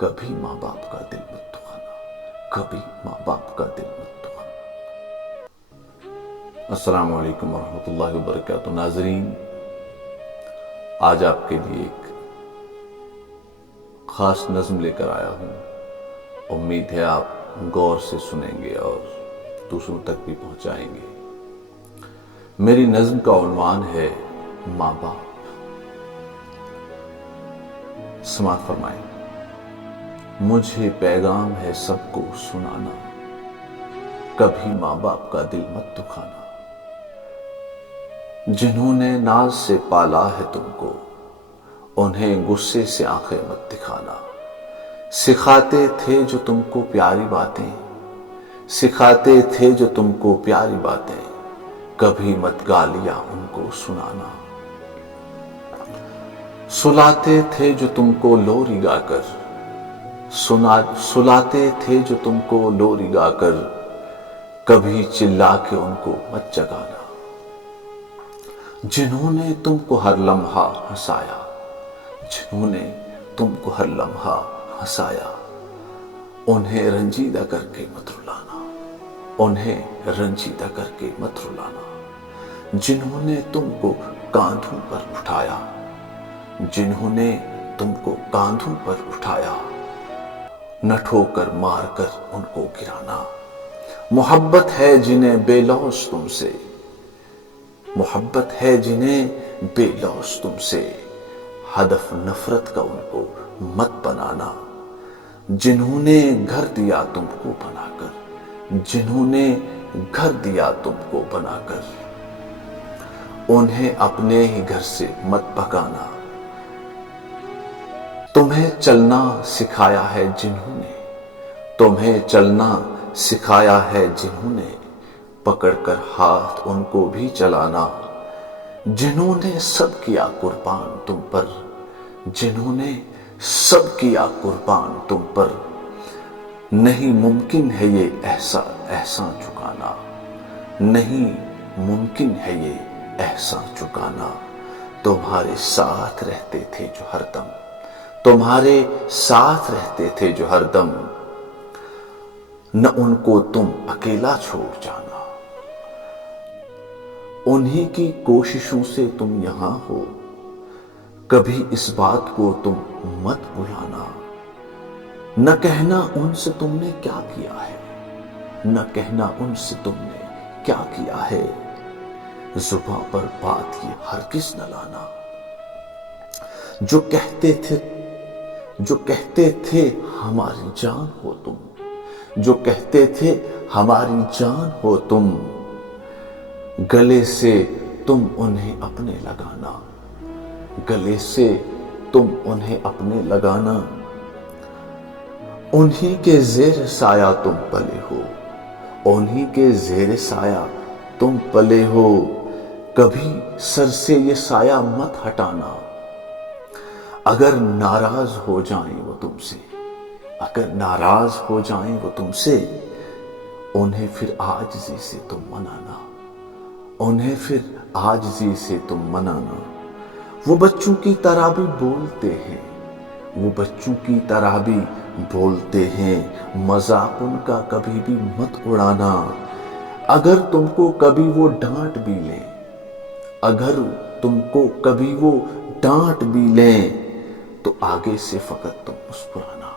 کبھی ماں باپ کا دل مت دکھانا، کبھی ماں باپ کا دل مت دکھانا۔ السلام علیکم ورحمۃ اللہ وبرکاتہ۔ ناظرین، آج آپ کے لیے ایک خاص نظم لے کر آیا ہوں۔ امید ہے آپ غور سے سنیں گے اور دوسروں تک بھی پہنچائیں گے۔ میری نظم کا عنوان ہے ماں باپ۔ سماعت فرمائیں۔ مجھے پیغام ہے سب کو سنانا، کبھی ماں باپ کا دل مت دکھانا۔ جنہوں نے ناز سے پالا ہے تم کو، انہیں غصے سے آنکھیں مت دکھانا۔ سکھاتے تھے جو تم کو پیاری باتیں، سکھاتے تھے جو تم کو پیاری باتیں، کبھی مت گالیاں ان کو سنانا۔ سلاتے تھے جو تم کو لوری گا کر، سلاتے تھے جو تم کو لوری گا کر، کبھی چلا کے ان کو مت جگانا۔ جنہوں نے تم کو ہر لمحہ ہنسایا، جنہوں نے تم کو ہر لمحہ ہنسایا، انہیں رنجیدہ کر کے مت رلانا، انہیں رنجیدہ کر کے مت رلانا۔ جنہوں نے تم کو کاندھوں پر اٹھایا، جنہوں نے تم کو کاندھوں پر اٹھایا، نہ ٹھوکر مار کر ان کو گرانا۔ محبت ہے جنہیں بے لوث تم سے، محبت ہے جنہیں بے لوث تم سے، ہدف نفرت کا ان کو مت بنانا۔ جنہوں نے گھر دیا تم کو بنا کر، جنہوں نے گھر دیا تم کو بنا کر، انہیں اپنے ہی گھر سے مت بھگانا۔ تمہیں چلنا سکھایا ہے جنہوں نے، تمہیں چلنا سکھایا ہے جنہوں نے، پکڑ کر ہاتھ ان کو بھی چلانا۔ جنہوں نے سب کیا قربان تم پر، جنہوں نے سب کیا قربان تم پر، نہیں ممکن ہے یہ احسان چکانا، نہیں ممکن ہے یہ احسان چکانا۔ تمہارے ساتھ رہتے تھے جو ہر دم، تمہارے ساتھ رہتے تھے جو ہر دم، نہ ان کو تم اکیلا چھوڑ جانا۔ انہی کی کوششوں سے تم یہاں ہو، کبھی اس بات کو تم مت بھلانا۔ نہ کہنا ان سے تم نے کیا کیا ہے، نہ کہنا ان سے تم نے کیا کیا ہے، زباں پر بات یہ ہرگز نہ لانا۔ جو کہتے تھے ہماری جان ہو تم، جو کہتے تھے ہماری جان ہو تم، گلے سے تم انہیں اپنے لگانا، گلے سے تم انہیں اپنے لگانا۔ انہی کے زیر سایہ تم پلے ہو، انہی کے زیر سایہ تم پلے ہو، کبھی سر سے یہ سایہ مت ہٹانا۔ اگر ناراض ہو جائیں وہ تم سے، اگر ناراض ہو جائیں وہ تم سے، انہیں پھر عاجزی سے تم منانا، انہیں پھر عاجزی سے تم منانا۔ وہ بچوں کی طرح بھی بولتے ہیں، وہ بچوں کی طرح بھی بولتے ہیں، مذاق ان کا کبھی بھی مت اڑانا۔ اگر تم کو کبھی وہ ڈانٹ بھی لیں، اگر تم کو کبھی وہ ڈانٹ بھی لیں، تو آگے سے فقط تم مسکرانا،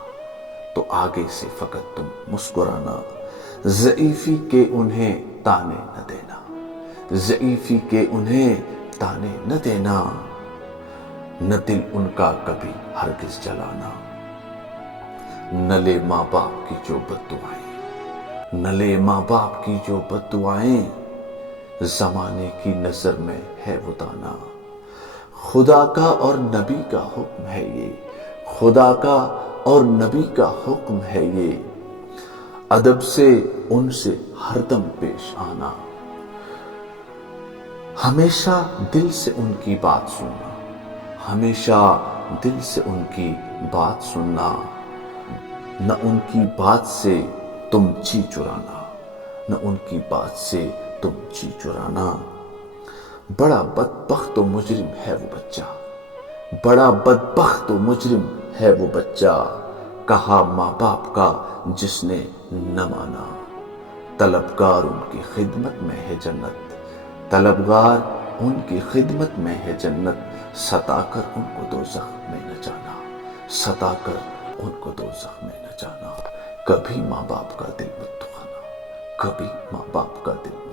تو آگے سے فقط تم مسکرانا۔ ضعیفی کے انہیں تانے نہ دینا، ضعیفی کے انہیں تانے نہ دینا، نہ دل ان کا کبھی ہرگز جلانا۔ نہ لے ماں باپ کی جو بد دعائیں، نہ لے ماں باپ کی جو بد دعائیں، زمانے کی نظر میں ہے وہ دانا۔ خدا کا اور نبی کا حکم ہے یہ، خدا کا اور نبی کا حکم ہے یہ، ادب سے ان سے ہر دم پیش آنا۔ ہمیشہ دل سے ان کی بات سننا، ہمیشہ دل سے ان کی بات سننا، نہ ان کی بات سے تم جی چرانا، نہ ان کی بات سے تم جی چرانا۔ بڑا بدبخت و مجرم ہے وہ بچہ، بڑا بدبخت و مجرم ہے وہ بچہ، کہا ماں باپ کا جس نے نہ مانا، طلبگار ان کی خدمت میں ہے جنت، طلبگار ان کی خدمت میں ہے جنت، ستا کر ان کو دوزخ میں نہ جانا، ستا کر ان کو دوزخ میں نہ جانا۔ کبھی ماں باپ کا دل مت دکھانا، کبھی ماں باپ کا دل